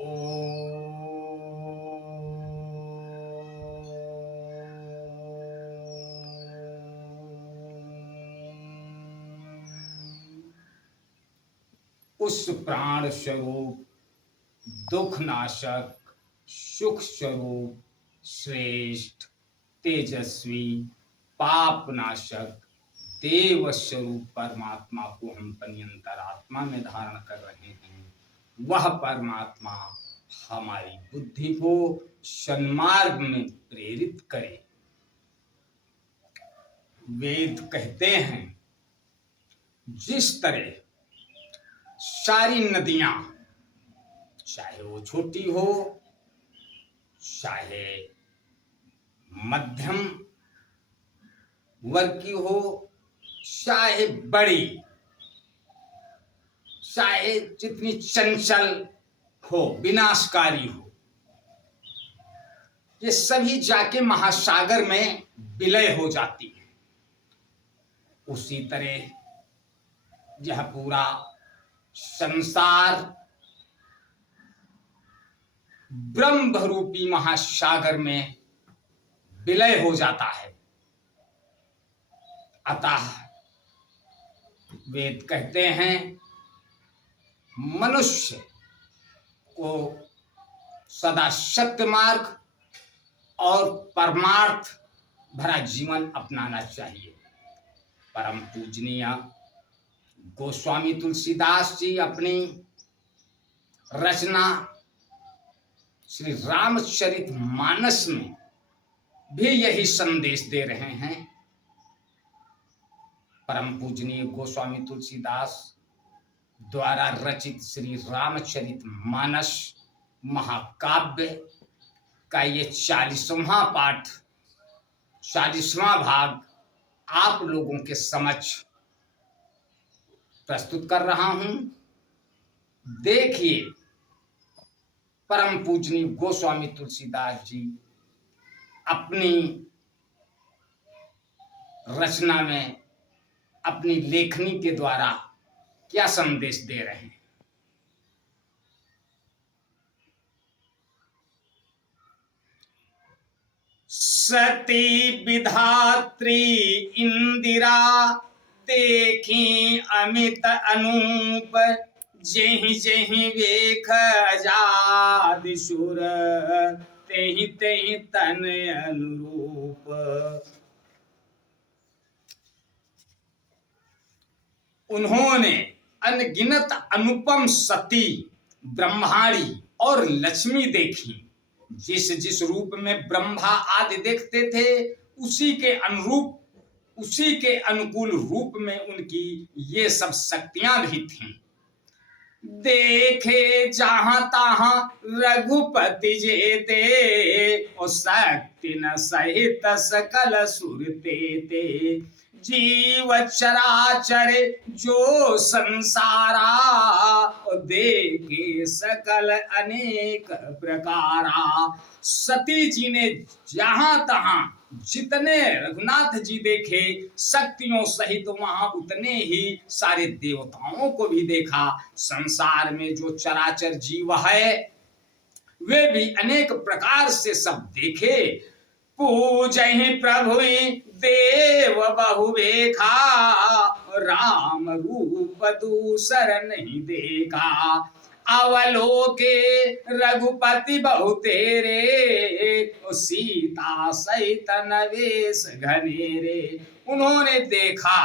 उस प्राण स्वरूप, दुख नाशक, सुख स्वरूप, श्रेष्ठ, तेजस्वी, पाप नाशक, देव स्वरूप परमात्मा को हम अपनी अंतरात्मा में धारण कर रहे हैं। वह परमात्मा हमारी बुद्धि को सन्मार्ग में प्रेरित करे। वेद कहते हैं जिस तरह सारी नदियां, चाहे वो छोटी हो, चाहे मध्यम वर्ग की हो, चाहे बड़ी, चाहे जितनी चंचल हो, विनाशकारी हो, ये सभी जाके महासागर में विलय हो जाती है। उसी तरह यह पूरा संसार ब्रह्म रूपी महासागर में विलय हो जाता है। अतः वेद कहते हैं मनुष्य को सदा सत्य मार्ग और परमार्थ भरा जीवन अपनाना चाहिए। परम पूजनीय गोस्वामी तुलसीदास जी अपनी रचना श्री रामचरितमानस में भी यही संदेश दे रहे हैं। परम पूजनीय गोस्वामी तुलसीदास द्वारा रचित श्री रामचरितमानस महाकाव्य का ये 40वां पाठ, 40वां भाग आप लोगों के समक्ष प्रस्तुत कर रहा हूं। देखिए परम पूजनीय गोस्वामी तुलसीदास जी अपनी रचना में, अपनी लेखनी के द्वारा क्या संदेश दे रहे हैं। सती विधात्री इंदिरा देखी अमित अनूप, जेहि जेहि वेख जादि सुर, तेहि तेहि तन अनुरूप। उन्होंने अनगिनत अनुपम सती, ब्रह्माणी और लक्ष्मी देखी। जिस जिस रूप में ब्रह्मा आदि देखते थे, उसी के अनुरूप, उसी के अनुकूल रूप में उनकी ये सब शक्तियां भी थीं। देखे जहां तहां रघुपति जेते, और शक्ति न सहित सकल सुर तेते। जीव चराचर जो संसारा, देखे सकल अनेक प्रकारा। सती जी ने जहां तहां जितने रघुनाथ जी देखे, शक्तियों सहित वहां उतने ही सारे देवताओं को भी देखा। संसार में जो चराचर जीव है वे भी अनेक प्रकार से सब देखे। पूजहि प्रभु देव बहु देखा, राम रूप दूसर नहीं देखा। अवलोके रघुपति बहु तेरे, सीता सहित नवेश घनेरे। उन्होंने देखा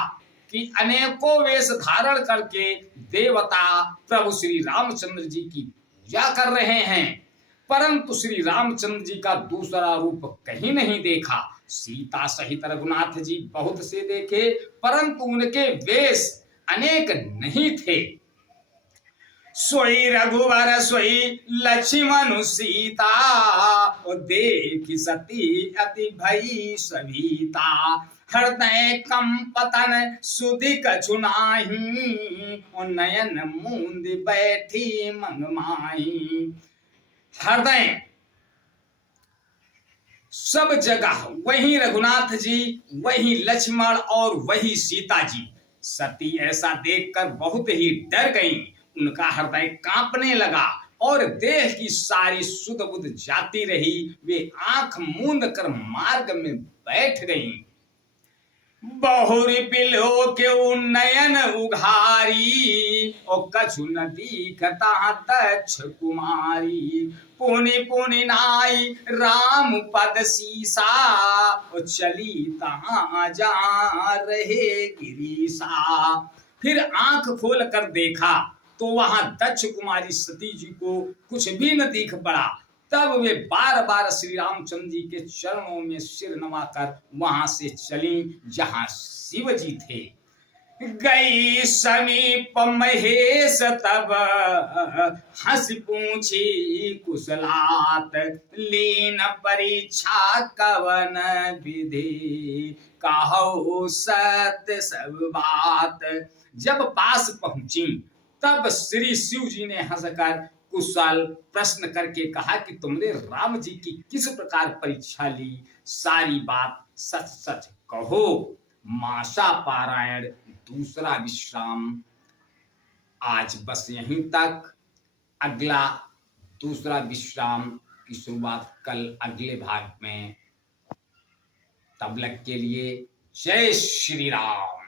कि अनेकों वेश धारण करके देवता प्रभु श्री रामचंद्र जी की पूजा कर रहे हैं, परंतु श्री रामचंद्र जी का दूसरा रूप कहीं नहीं देखा। सीता सहित रघुनाथ जी बहुत से देखे, परंतु उनके वेश अनेक नहीं थे। सोई रघुवर सोई लक्ष्मण सीता, देखी सती अति भई सभीता। हृदय कंपतन सुधि कछु नाही, नयन मूंद बैठी मंगमाही। हृदय सब जगह वही रघुनाथ जी, वही लक्ष्मण और वही सीता जी। सती ऐसा देखकर बहुत ही डर गईं। उनका हृदय कांपने लगा और देह की सारी सुध बुध जाती रही। वे आंख मूंद कर मार्ग में बैठ गईं। बहुरी बिलो के नयन उघारी, और कछु न दीखता दक्ष कुमारी। पुनि पुनि नाई राम पद सीसा, और चली तहाँ जा रहे गिरीसा। फिर आंख खोल कर देखा तो वहां दक्ष कुमारी सती जी को कुछ भी न दिख पड़ा। तब वे बार बार श्री रामचंद्र जी के चरणों में सिर नवाकर वहां से चली जहां शिव जी थे। गई समीप महेश तब, हंस पूछी कुशलात। लीन परीक्षा कवन विधि, कहो सत्य सब बात। जब पास पहुंची तब श्री शिव जी ने हंसकर कुशल प्रश्न करके कहा कि तुमने राम जी की किस प्रकार परीक्षा ली, सारी बात सच सच कहो। मासा पारायण दूसरा विश्राम आज बस यहीं तक। अगला दूसरा विश्राम की शुरुआत कल अगले भाग में। तब तक के लिए जय श्री राम।